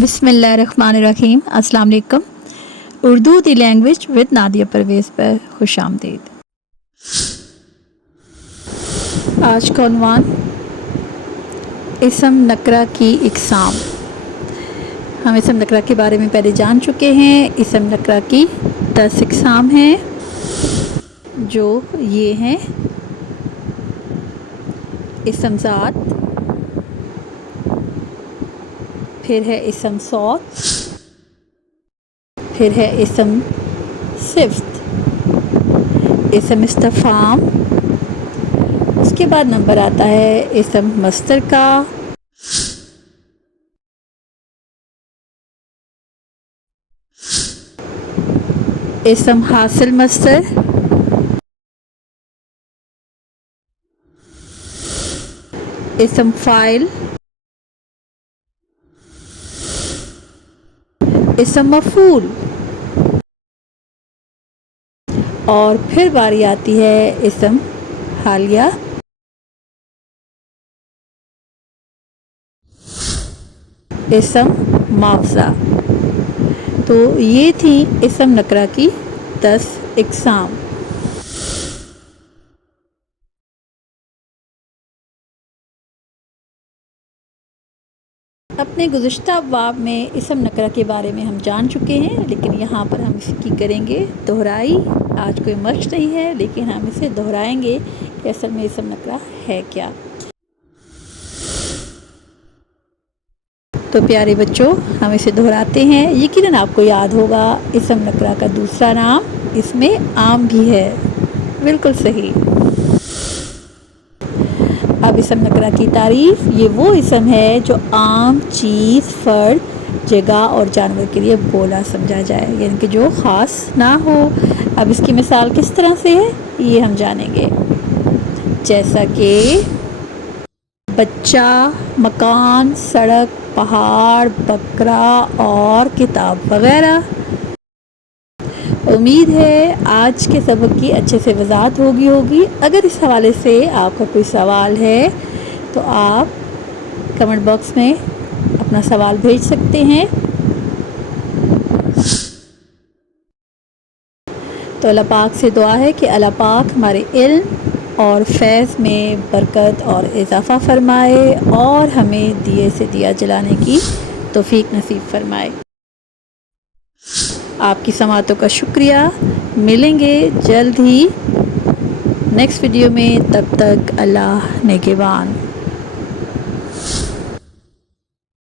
बिस्मिल्लाहिर्रहमानिर्रहीम। अस्सलाम वालेकुम। उर्दू दी लैंग्वेज विद नादिया परवेज़ पर खुश आमदीद। आज का उन्वान इसम नकरा की इकसाम। हम इसम नकरा के बारे में पहले जान चुके हैं। इसम नकरा की 10 इकसाम हैं जो ये हैं: इसम ज़ात, फिर है इसम सौत, फिर है इसम सिफ्त, इसम इस्तफ़ाम, उसके बाद नंबर आता है इसम मस्तर का, इसम हासिल मस्तर, इसम फ़ाइल, इसम मफ़ूल, और फिर बारी आती है इसम हालिया, इसम मुआवज़ा। तो ये थी इसम नकरा की 10 इकसाम। अपने गुज़िश्ता अब्वाब में इसम नकरा के बारे में हम जान चुके हैं, लेकिन यहाँ पर हम इसकी करेंगे दोहराई। आज कोई मश्क नहीं है, लेकिन हम इसे दोहराएंगे कि असल में इसम नकरा है क्या। तो प्यारे बच्चों, हम इसे दोहराते हैं। यकीनन आपको याद होगा इसम नकरा का दूसरा नाम इसमें आम भी है। बिल्कुल सही। अब इसम नकरा की तारीफ़। ये वो इसम है जो आम चीज़, फ़र्द, जगह और जानवर के लिए बोला समझा जाए, यानी कि जो ख़ास ना हो। अब इसकी मिसाल किस तरह से है ये हम जानेंगे। जैसा कि बच्चा, मकान, सड़क, पहाड़, बकरा और किताब वगैरह। उम्मीद है आज के सबक की अच्छे से वजाहत होगी। अगर इस हवाले से आपका कोई सवाल है तो आप कमेंट बॉक्स में अपना सवाल भेज सकते हैं। तो अल्लाह पाक से दुआ है कि अल्लाह पाक हमारे इल्म और फैज़ में बरकत और इजाफ़ा फ़रमाए और हमें दिए से दिया जलाने की तौफ़ीक नसीब फ़रमाए। आपकी समातों का शुक्रिया। मिलेंगे जल्द ही नेक्स्ट वीडियो में। तब तक अल्लाह नेगेबान।